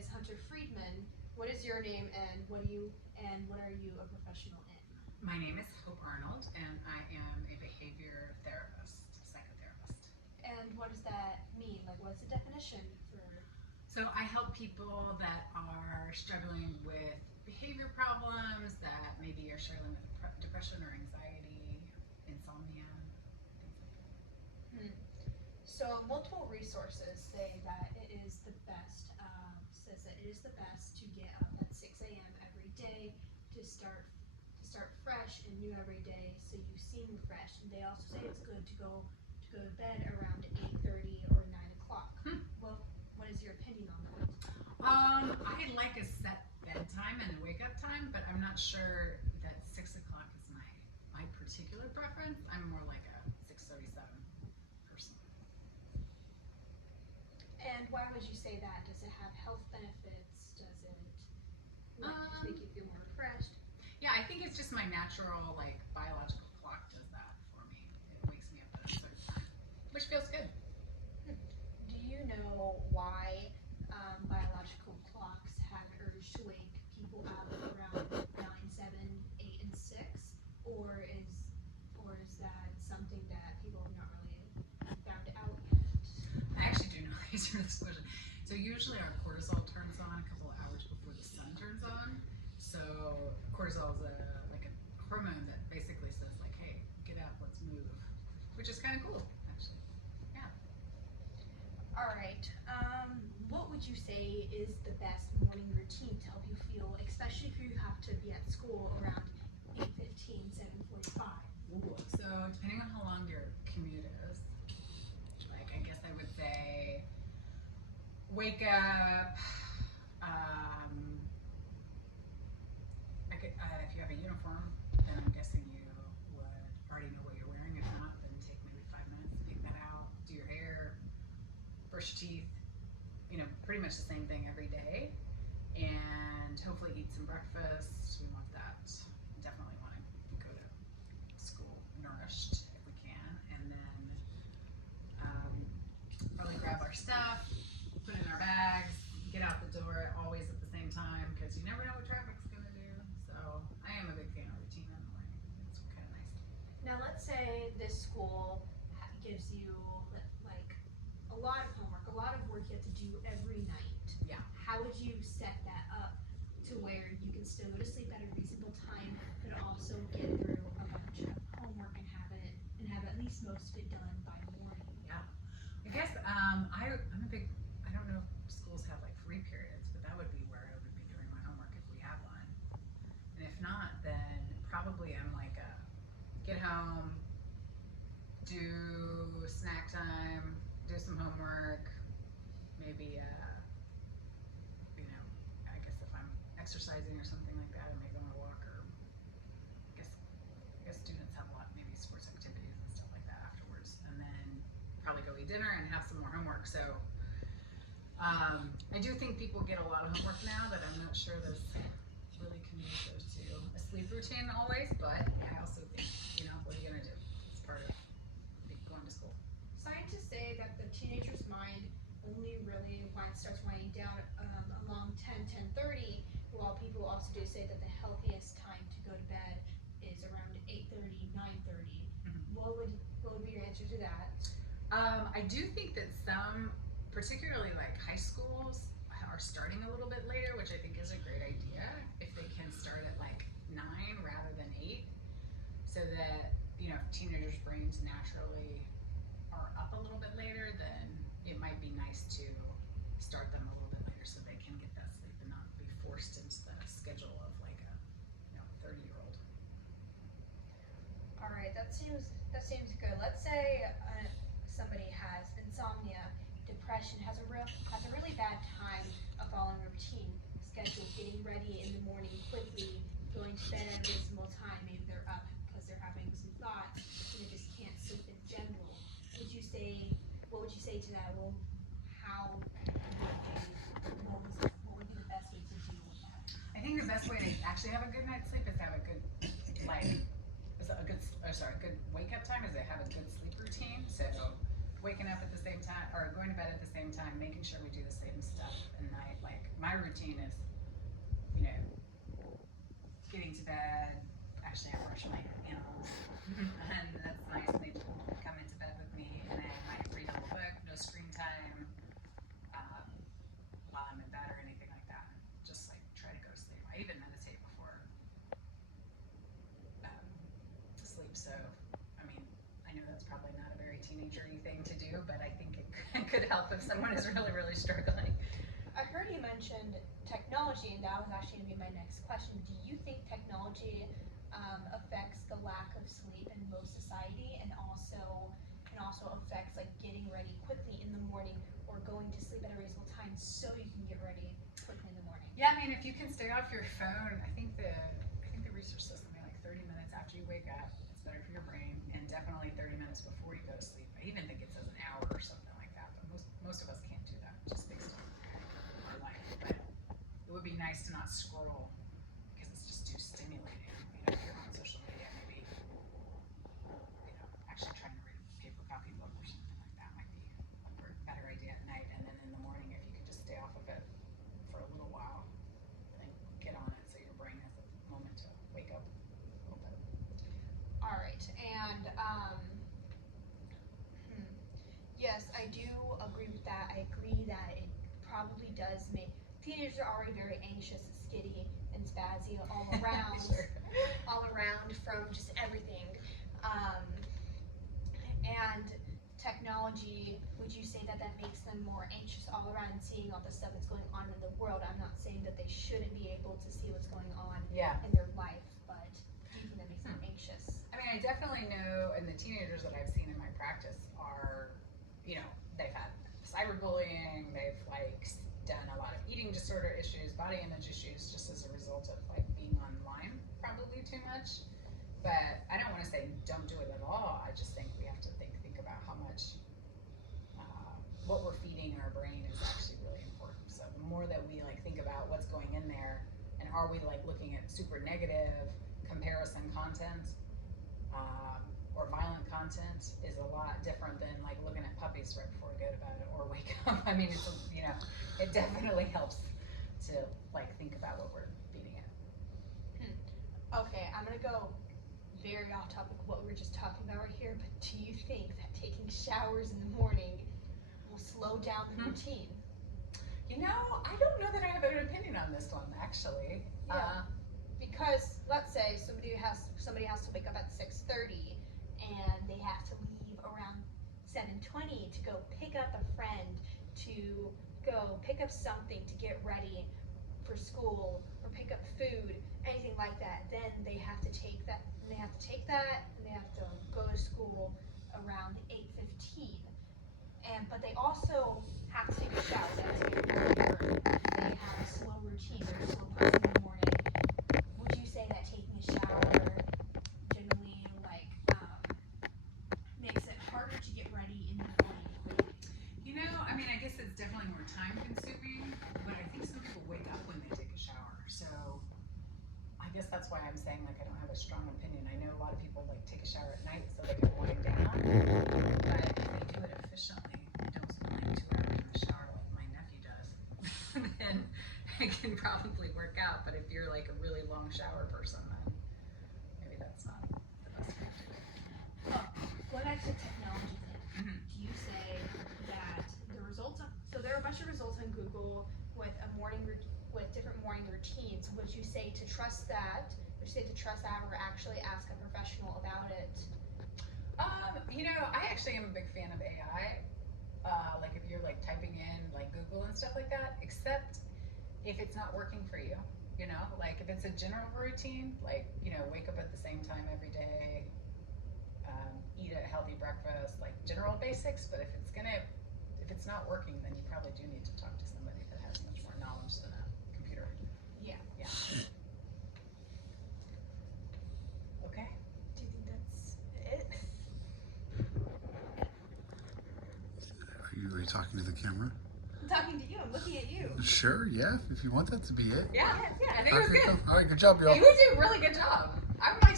is Hunter Friedman. What is your name and what are you a professional in? My name is Hope Arnold, and I am a behavior therapist, psychotherapist. And what does that mean? Like, what's the definition for? So I help people that are struggling with behavior problems, that maybe are struggling with depression or anxiety, insomnia, things like that. So multiple resources say that it is the best. Says that it is the best to get up at 6 a.m. every day to start fresh and new every day, so you seem refreshed. And they also say it's good to go to bed around 8:30 or 9 o'clock. Well, what is your opinion on that? I like a set bedtime and a wake up time, but I'm not sure that 6 o'clock is my particular preference. I'm more like a 6:37 person. And why would you say that? Does it have health benefits? Does it make you feel more refreshed? Yeah, I think it's just my natural, like, biological clock does that for me. It wakes me up at a certain time, which feels good. Do you know why biological clocks have an urge to wake people up around 9, 7, 8, and 6? Or is that something that people have not really found out yet? I actually do know the answer to this question. So usually our cortisol turns on a couple of hours before the sun turns on. So cortisol is like a hormone that basically says, like, hey, get up, let's move, which is kind of cool, actually. Yeah. All right. What would you say is the best morning routine to help you feel, especially if you have to be at school around 8:15, 7:45? Ooh. So depending on how long your commute is, like, I guess I would say wake up. If you have a uniform, then I'm guessing you would already know what you're wearing. If not, then take maybe 5 minutes to pick that out, do your hair, brush your teeth, pretty much the same thing every day. And hopefully eat some breakfast. We want that. Definitely want to go to school nourished if we can. And then probably grab our stuff, put it in our bags, get out the door always at the same time, because you never know what traffic's going to do. So I am a big fan of routine in the morning. It's kind of nice. Now, let's say this school gives you like a lot of homework, a lot of work you have to do every night. Yeah. How would you set that up to where you can still go to sleep at a reasonable time, but also get through a bunch of homework and have at least most of it done by morning? Yeah. I guess I'm a big, I don't know if schools have like free periods, but that would be where I would be doing my homework if we have one. And if not, then probably I'm like get home, do snack time, do some homework, maybe I guess if I'm exercising or something like that, I may go on a walk, or I guess students have a lot, maybe sports activities and stuff like that afterwards, and then probably go eat dinner and have some more homework. So I do think people get a lot of homework now that I'm not sure this really conducive to a sleep routine always, but I also think, what are you gonna do? It's part of going to school. Scientists say that the teenager's mind only really starts winding down along 10:30, while people also do say that the healthiest time to go to bed is around 8:30, 9:30. What would be your answer to that? I do think that some, particularly like high schools, are starting a little bit later, which I think is a great idea, if they can start at like 9 rather than 8, so that, if teenagers' brains naturally are up a little bit later, then it might be nice to start them a little bit later so they can get that sleep and not be forced into the schedule of like a 30-year-old. All right, that seems good. Let's say somebody has insomnia, depression, has a really bad time of following a routine schedule, getting ready in the morning quickly, going to bed at a reasonable time. Maybe they're up because they're having some thoughts and they just can't sleep in general. What would you say to that? Well, what would be the best way to deal with that? I think the best way to actually have a good night's sleep is to have a good, good wake up time, is to have a good sleep routine. So waking up at the same time, or going to bed at the same time, making sure we do the same stuff at night, like my routine is, you know, getting to bed. Actually, I brush my animals, and that's nice. They come into bed with me, and I might read a little book, no screen time, while I'm in bed or anything like that. Just like try to go to sleep. I even meditate before sleep. So, I mean, I know that's probably not a very teenager-y thing to do, but I think it could help if someone is really, really struggling. I heard you mentioned technology, and that was actually going to be my next question. Do you think technology affects the lack of sleep in most society, and also affects like getting ready quickly in the morning or going to sleep at a reasonable time so you can get ready quickly in the morning? Yeah, I mean, if you can stay off your phone, I think the research says something like 30 minutes after you wake up, it's better for your brain, and definitely 30 minutes before you go to sleep. I even think it says an hour or something like that, but most of us can't do that just based on our life. But it would be nice to not scroll because it's just too stimulating. You know, if you're on social media, maybe actually trying to read a paper copy book or something like that might be a better idea at night. And then in the morning, if you could just stay off of it for a little while, then get on it so your brain has a moment to wake up a little bit. All right, and yes, I do agree with that. I agree that it probably does make teenagers are already very anxious, skitty, and spazzy all around, Sure. all around from just everything. And technology, would you say that makes them more anxious all around, seeing all the stuff that's going on in the world? I'm not saying that they shouldn't be able to see what's going on Yeah. in their life, but do you think that makes them anxious? I mean, I definitely know, and the teenagers that I've seen in my practice are, you know, they've had cyberbullying, they've like done a lot of eating disorder issues, body image issues, just as a result of like being online probably too much. But I don't want to say don't do it at all. I just think we have to think about how much what we're feeding our brain is actually really important. So the more that we like think about what's going in there, and are we like looking at super negative comparison content or violent content, is a lot different than like looking at puppies right before we go to bed or wake up. I mean, it's it definitely helps to like think about what we're feeding it. Okay, I'm gonna go very off topic of what we were just talking about right here, but do you think that taking showers in the morning will slow down the routine? You know, I don't know that I have an opinion on this one actually. Yeah. Because let's say somebody has to wake up at 6:30 and they have to leave around 7:20 to go pick up a friend, to go pick up something to get ready for school or pick up food, anything like that. Then they have to take that and they have to go to school around 8:15. But they also have to take a shower. They have to get ready. They have a slow routine. They're a slow person in the morning. Would you say that taking a shower generally makes it harder to get ready in the morning quickly? You know, I mean, I guess it's definitely more time consuming, but I think some people wake up when they take a shower. So I guess that's why I'm saying like I don't have a strong opinion. I know a lot of people like take a shower at night so they can wind down, but if they do it efficiently, don't spend like 2 hours in the shower like my nephew does, then it can probably work out. But if you're like a really long shower person, then maybe that's not the best way to do it. Well, going back to the technology thing, Mhm. do you say that so there are a bunch of results on Google with with different morning routines? Would you say to trust that? Would you say to trust that or actually ask a professional about it? You know, I actually am a big fan of AI. Like if you're like typing in like Google and stuff like that, except if it's not working for you, you know, like if it's a general routine, like, you know, wake up at the same time every day, eat a healthy breakfast, like general basics. But if it's not working, then you probably do need to talk to somebody that has much more knowledge than a computer. Yeah. Yeah. Okay. Do you think that's it? Are you talking to the camera? I'm talking to you. I'm looking at you. Sure, yeah, if you want that to be it. Yeah, I think it was Okay, good. cool. All right, good job, y'all. You did a really good job. I'm like